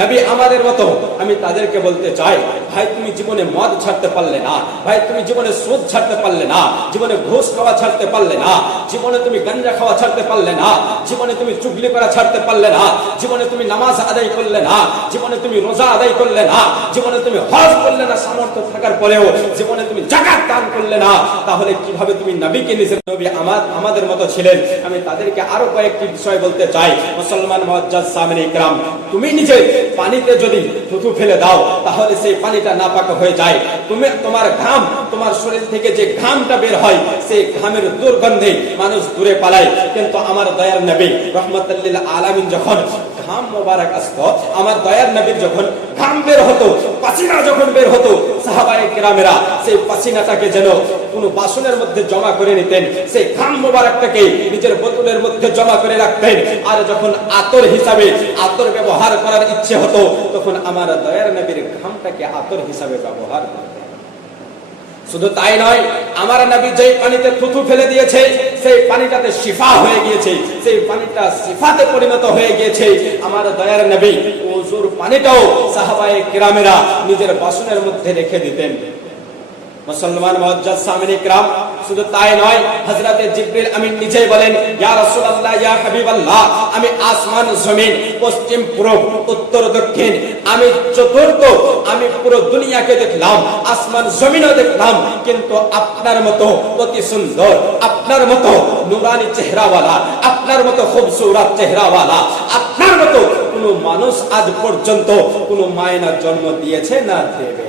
নবী আমাদের মতো। আমি তাদেরকে বলতে চাই, ভাই তুমি জীবনে মদ ছাড়তে পারলে না, ভাই তুমি জীবনে সুদ ছাড়তে পারলে না, জীবনে ঘুষ খাওয়া ছাড়তে পারলে না, জীবনে তুমি গাঞ্জা খাওয়া ছাড়তে পারলে না, জীবনে তুমি চুগলি করা ছাড়তে পারলে না, জীবনে তুমি নামাজ আদায় করলে না, জীবনে তুমি রোজা আদায় করলে না, জীবনে তুমি হজ করলে না সামর্থ্য থাকার পরেও, জীবনে তুমি যাকাত দান করলে না, তাহলে কিভাবে তুমি নবীকে নিজের নবী আমাদের মতো ছিলেন? আমি তাদেরকে আরো কয়েকটি বিষয় বলতে চাই। মুসলমান মুআজ্জাজ সামিন ইকরাম, তুমি নিজে পানিতে যদি থুথু ফেলে দাও তাহলে সেই পানিটা নাপাক হয়ে যায়। তুমি তোমার ঘাম, তোমার শরীর থেকে যে ঘামটা বের হয় সেই ঘামের দুর্গন্ধে মানুষ দূরে পালায়। কিন্তু আমার দয়ার নবী রাহমাতুল লিল আলামিন যখন ঘাম মোবারক আসতো, আমার দয়ার নবীর যখন ঘাম বের হতো, পাসিনা যখন বের হতো, সাহাবায়ে কেরামেরা সেই পাসিনাটাকে যেন কোনো বাসনের মধ্যে জমা করে নিতেন, সেই ঘাম মোবারকটাকে নিজের বোতলের মধ্যে জমা করে রাখতেন। আর যখন আতর হিসাবে আতর ব্যবহার করার ইচ্ছে হতো, তখন আমার দয়ার নবীর ঘামটাকে আতর হিসাবে ব্যবহার করতেন। শুধু তাই নয়, আমার নবী যেই পানিতে থুথু ফেলে দিয়েছে সেই পানিটাতে শিফা হয়ে গিয়েছে, সেই পানিটা শিফাতে পরিণত হয়ে গিয়েছে। আমার দয়ার নবী ওযুর পানিটাও সাহাবায়ে কেরামেরা নিজের বাসনের মধ্যে রেখে দিতেন। মুসলমান মুআজ্জাজ সামিন ইকরাম, শুধু তাই নয়, হযরতে জিবরিল আমিন নিজেই বলেন, ইয়া রাসূলুল্লাহ, ইয়া হাবিবাল্লাহ, আমি আসমান জমিন, পশ্চিম পূরব উত্তর দক্ষিণ, আমি চতুর্থ, আমি পুরো দুনিয়াকে দেখলাম, আসমান জমিনও দেখলাম, কিন্তু আপনার মতো অতি সুন্দর, আপনার মতো নূরানি চেহারাওয়ালা, আপনার মতো খুবসুরত চেহারাওয়ালা, আপনার মতো কোন মানুষ আজ পর্যন্ত কোন মায়ের জন্ম দিয়েছে না দেবে?